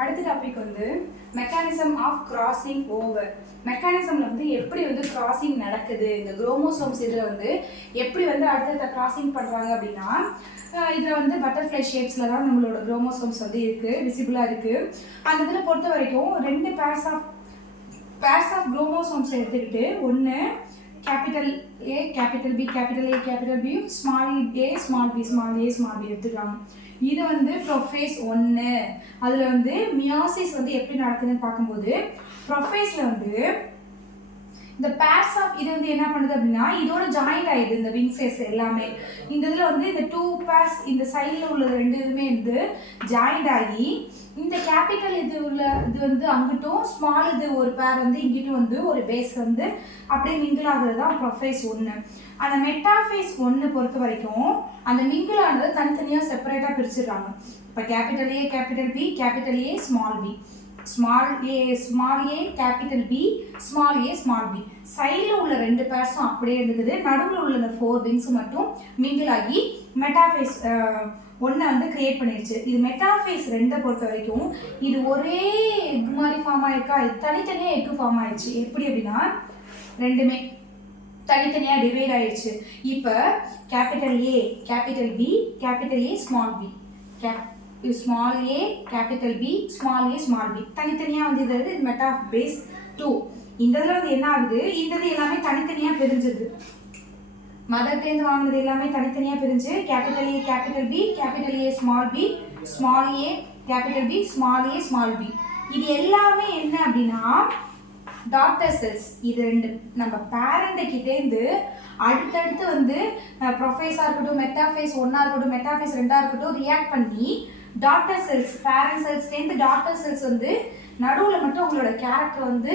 அடுத்த டாபிக் வந்து mechanism of crossing over. மெக்கானிசம்ல வந்து எப்படி வந்து கிராசிங் நடக்குது, இந்த குரோமோசோம்ஸ் இதில் வந்து எப்படி வந்து அடுத்தடுத்த கிராசிங் பண்ணுறாங்க அப்படின்னா, இதில் வந்து பட்டர்ஃப்ளை ஷேப்ஸில் தான் நம்மளோட குரோமோசோம்ஸ் வந்து இருக்குது, விசிபிளாக இருக்குது. அந்த இதில் பொறுத்த வரைக்கும் 2 பேர்ஸ் ஆஃப் குரோமோசோம்ஸ் எடுத்துக்கிட்டு ஒன்று capital A capital B capital A capital B small a small b small a small b எடுத்துக்கலாம். இது வந்து ப்ரொஃபேஸ் 1. அதில் வந்து மியாசிஸ் வந்து எப்படி நடக்குதுன்னு பார்க்கும்போது ப்ரொஃபேஸில் வந்து இந்த பேர்ஸ் ஆஃப் இது வந்து என்ன பண்ணுது அப்படின்னா இதோட ஜாயிண்ட் ஆகிடுது. இந்த விங்ஸஸ் எல்லாமே இந்த இதில் வந்து இந்த 2 பேர்ஸ் இந்த சைடில் உள்ள 2 இதுவுமே வந்து ஜாயிண்ட் ஆகி இந்த கேபிட்டல் இது வந்து அங்கிட்டும் ஸ்மால் இது ஒரு பேர் வந்து இங்கிட்டும் வந்து ஒரு பேஸ் வந்து அப்படியே மிங்கிள் ஆகுறது தான் ப்ரொஃபேஸ் 1. அந்த மெட்டாஃபேஸ் 1 பொறுத்த வரைக்கும் அந்த மிங்கிள் ஆனது தனித்தனியாக செப்பரேட்டாக பிரிச்சிடுறாங்க. இப்போ capital A capital B capital A small b small a capital B small a small b சைடில் உள்ள 2 பேர்ஸும் அப்படியே இருக்குது. நடுவில் உள்ள இந்த 4 விங்ஸ் மட்டும் மிங்கிள் ஆகி மெட்டாஃபேஸ் 1 வந்து கிரியேட் பண்ணிடுச்சு. இது மெட்டாஃபேஸ் 2 பொறுத்த வரைக்கும் இது ஒரே எக் மாதிரி ஃபார்ம் ஆயிருக்கா, இது தனித்தனியாக எக்கு ஃபார்ம் ஆயிடுச்சு. எப்படி அப்படின்னா ரெண்டுமே தனித்தனியாக டிவைட் ஆயிடுச்சு. இப்போ capital A capital B capital A small b small a capital B small a small b தனித்தனியாக வந்து இது மெட்டாஃபேஸ் 2. இந்த இதில் வந்து என்ன ஆகுது, இந்த இது எல்லாமே தனித்தனியாக பிரிஞ்சிருது. மதர்லேருந்து வாங்கினது எல்லாமே தனித்தனியாக பிரிஞ்சு capital A capital B capital A small a capital B small a small b இது எல்லாமே என்ன அப்படின்னா டாட்டர் செல்ஸ். இது 2 நம்ம பேரண்ட் கிட்டேருந்து அடுத்தடுத்து வந்து ப்ரொஃபேஸாக இருக்கட்டும் மெட்டாஃபேஸ் 1 இருக்கட்டும் மெட்டாஃபேஸ் 2 இருக்கட்டும் ரியாக்ட் பண்ணி டாட்டர் செல்ஸ் பேரண்ட் செல்ஸ்லேருந்து டாட்டர் செல்ஸ் வந்து நடுவில் மட்டும் உங்களோட கேரக்டர் வந்து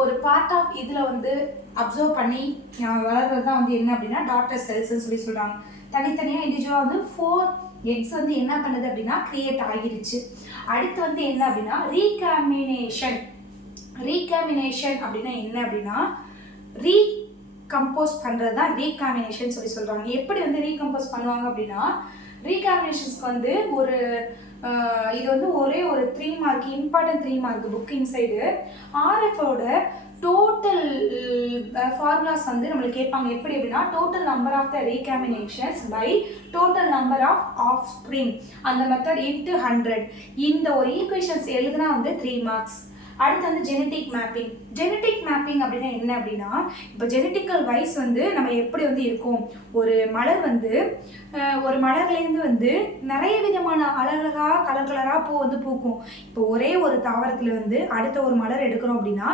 ஒரு பார்ட் ஆஃப் இதில் வந்து அப்சர்வ் பண்ணி வளர்றது தான் வந்து என்ன அப்படின்னா டாட்டர் செல்ஸ்ன்னு சொல்கிறாங்க. தனித்தனியாக இண்டிவிஜுவலாக வந்து 4 எக்ஸ் வந்து என்ன பண்ணுது அப்படின்னா கிரியேட் ஆகிருச்சு. அடுத்து வந்து என்ன அப்படின்னா ரீகாம்பினேஷன் அப்படின்னா என்ன அப்படின்னா ரீகம்போஸ் பண்ணுறது தான் ரீகாம்பினேஷன் சொல்கிறாங்க. எப்படி வந்து ரீகம்போஸ் பண்ணுவாங்க அப்படின்னா ரீகாம்பினேஷன்ஸ்க்கு வந்து ஒரு இது வந்து ஒரே ஒரு 3 mark important 3 mark book inside ஆர்எஃபோட டோட்டல் ஃபார்முலாஸ் வந்து நம்மளுக்கு கேட்பாங்க. எப்படி அப்படின்னா total number of the recombinations by total number of offspring அந்த மெத்தட் இன்ட்டு 100. இந்த ஒரு ஈக்குவேஷன்ஸ் எழுதுனா வந்து 3 மார்க்ஸ். அடுத்து வந்து ஜெனட்டிக் மேப்பிங் அப்படின்னா என்ன அப்படின்னா இப்போ ஜெனட்டிக்கல் வைஸ் வந்து நம்ம எப்படி வந்து இருக்கோம், ஒரு மலர் வந்து ஒரு மலர்லேருந்து வந்து நிறைய விதமான அழகழகாக கலராக பூ வந்து பூக்கும். இப்போ ஒரே ஒரு தாவரத்தில் வந்து அடுத்த ஒரு மலர் எடுக்கிறோம் அப்படின்னா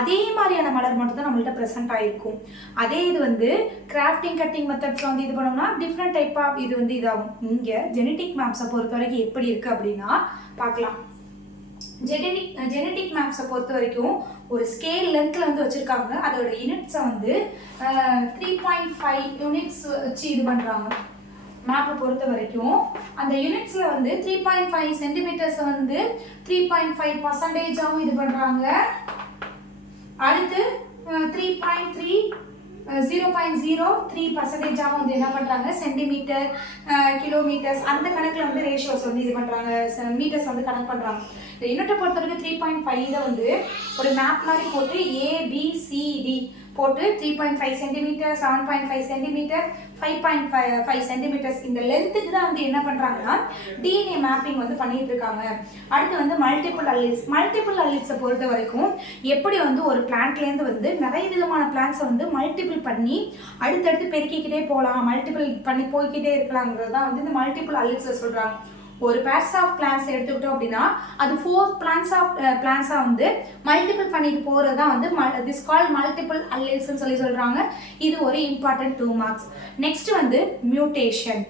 அதே மாதிரியான மலர் மட்டும் தான் நம்மள்ட்ட ப்ரெசென்ட் ஆகிருக்கும். அதே இது வந்து கிராஃப்டிங் கட்டிங் மெத்தட்ஸில் வந்து இது பண்ணோம்னா டிஃப்ரெண்ட் டைப் ஆஃப் இது வந்து இதாகும். இங்கே ஜெனட்டிக் மேப்ஸை பொறுத்த வரைக்கும் எப்படி இருக்குது அப்படின்னா பார்க்கலாம். ஜெனட்டிக் மேப்ஸை பொறுத்த வரைக்கும் ஒரு ஸ்கேல் லென்த்தில் வந்து வச்சுருக்காங்க. அதோட யூனிட்ஸை வந்து 3.5 யூனிட்ஸ் வச்சு இது பண்ணுறாங்க. மேப்பை பொறுத்த வரைக்கும் அந்த யூனிட்ஸில் வந்து 3.5 சென்டிமீட்டர்ஸை வந்து 3.5% இது பண்ணுறாங்க. அடுத்து 0.03% வந்து என்ன பண்ணுறாங்க சென்டிமீட்டர் கிலோமீட்டர்ஸ் அந்த கணக்கில் வந்து ரேஷியோஸ் வந்து இது பண்ணுறாங்க, மீட்டர்ஸ் வந்து கனெக்ட் பண்ணுறாங்க. இந்த யூனிட்டை பொறுத்த வரைக்கும் 3.5 வந்து ஒரு மேப் மாதிரி போட்டு ஏபிசிடி போட்டு 3.5 சென்டிமீட்டர் 7.5 சென்டிமீட்டர் 5.5 சென்டிமீட்டர்ஸ் இந்த லென்த்துக்கு தான் வந்து என்ன பண்ணுறாங்கன்னா டிஎன்ஏ மேப்பிங் வந்து பண்ணிட்டு இருக்காங்க. அடுத்து வந்து மல்டிபிள் அல்லீல்ஸை பொறுத்த வரைக்கும் எப்படி வந்து ஒரு பிளான்ட்லேருந்து வந்து நிறைய விதமான பிளான்ட்ஸை வந்து மல்டிபிள் பண்ணி அடுத்தடுத்து பெருக்கிக்கிட்டே போகலாம், மல்டிபிள் பண்ணி போய்கிட்டே இருக்கலாங்கிறது தான் வந்து இந்த மல்டிபிள் அல்லீல்ஸை சொல்கிறாங்க. ஒரு பேர்ஸ் ஆஃப் பிளான்ஸ் எடுத்துக்கிட்டோம் அப்படின்னா அது 4 பிளான்ஸாக வந்து மல்டிபிள் பண்ணிட்டு போகிறது தான் வந்து திஸ் கால் மல்டிபிள் அல்லீல்ஸ்ன்னு சொல்கிறாங்க. இது ஒரு இம்பார்ட்டன்ட் 2 மார்க்ஸ். நெக்ஸ்ட் வந்து மியூட்டேஷன்.